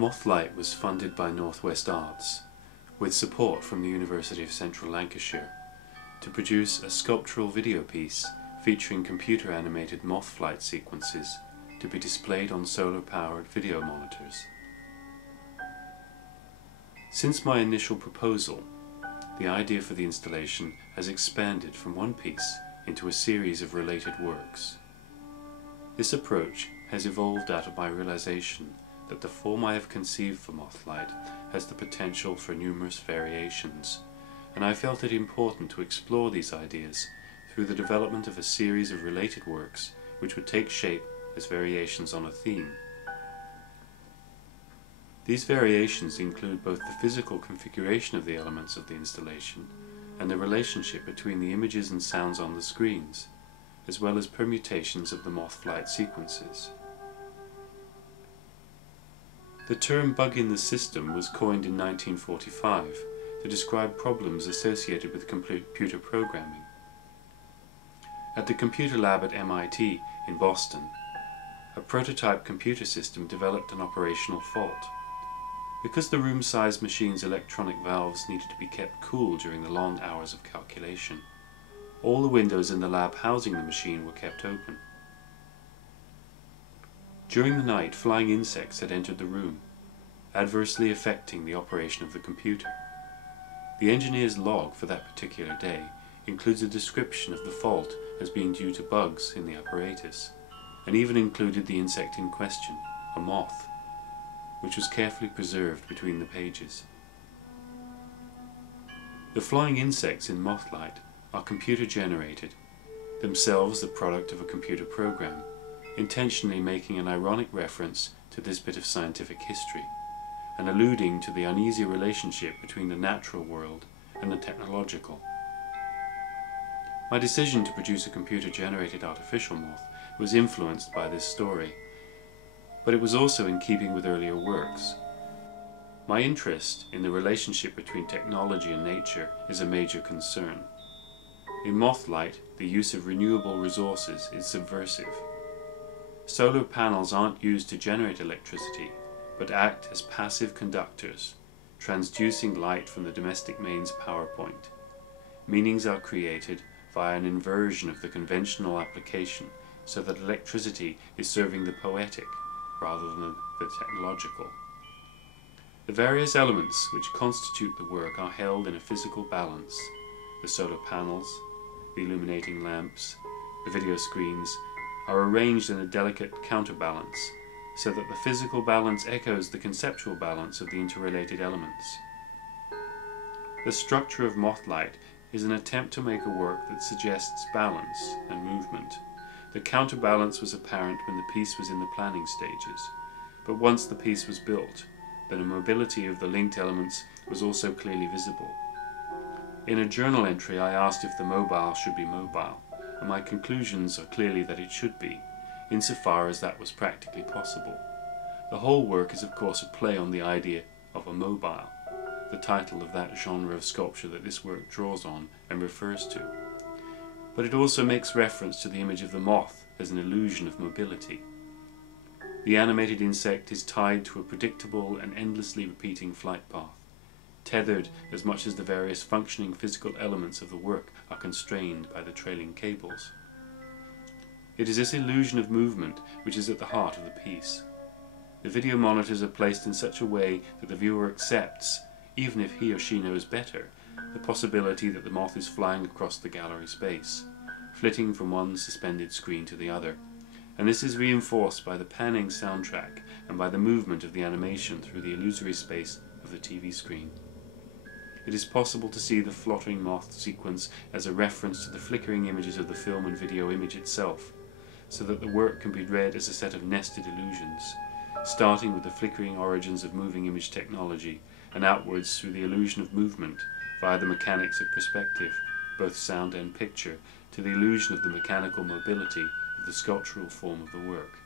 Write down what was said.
Mothlight was funded by Northwest Arts, with support from the University of Central Lancashire, to produce a sculptural video piece featuring computer-animated moth flight sequences to be displayed on solar-powered video monitors. Since my initial proposal, the idea for the installation has expanded from one piece into a series of related works. This approach has evolved out of my realization that the form I have conceived for Mothlight has the potential for numerous variations, and I felt it important to explore these ideas through the development of a series of related works which would take shape as variations on a theme. These variations include both the physical configuration of the elements of the installation and the relationship between the images and sounds on the screens, as well as permutations of the moth flight sequences. The term bug in the system was coined in 1945 to describe problems associated with computer programming. At the computer lab at MIT in Boston, a prototype computer system developed an operational fault. Because the room-sized machine's electronic valves needed to be kept cool during the long hours of calculation, all the windows in the lab housing the machine were kept open. During the night, flying insects had entered the room, adversely affecting the operation of the computer. The engineer's log for that particular day includes a description of the fault as being due to bugs in the apparatus, and even included the insect in question, a moth, which was carefully preserved between the pages. The flying insects in Mothlight are computer-generated, themselves the product of a computer program, intentionally making an ironic reference to this bit of scientific history, and alluding to the uneasy relationship between the natural world and the technological. My decision to produce a computer-generated artificial moth was influenced by this story, but it was also in keeping with earlier works. My interest in the relationship between technology and nature is a major concern. In Mothlight, the use of renewable resources is subversive. Solar panels aren't used to generate electricity, but act as passive conductors, transducing light from the domestic mains power point. Meanings are created via an inversion of the conventional application so that electricity is serving the poetic rather than the technological. The various elements which constitute the work are held in a physical balance. The solar panels, the illuminating lamps, the video screens are arranged in a delicate counterbalance so that the physical balance echoes the conceptual balance of the interrelated elements. The structure of Mothlight is an attempt to make a work that suggests balance and movement. The counterbalance was apparent when the piece was in the planning stages, but once the piece was built, then the mobility of the linked elements was also clearly visible. In a journal entry I asked if the mobile should be mobile, and my conclusions are clearly that it should be, insofar as that was practically possible. The whole work is of course a play on the idea of a mobile, the title of that genre of sculpture that this work draws on and refers to. But it also makes reference to the image of the moth as an illusion of mobility. The animated insect is tied to a predictable and endlessly repeating flight path, tethered as much as the various functioning physical elements of the work are constrained by the trailing cables. It is this illusion of movement which is at the heart of the piece. The video monitors are placed in such a way that the viewer accepts, even if he or she knows better, the possibility that the moth is flying across the gallery space, flitting from one suspended screen to the other, and this is reinforced by the panning soundtrack and by the movement of the animation through the illusory space of the TV screen. It is possible to see the fluttering moth sequence as a reference to the flickering images of the film and video image itself, so that the work can be read as a set of nested illusions, starting with the flickering origins of moving image technology and outwards through the illusion of movement via the mechanics of perspective, both sound and picture, to the illusion of the mechanical mobility of the sculptural form of the work.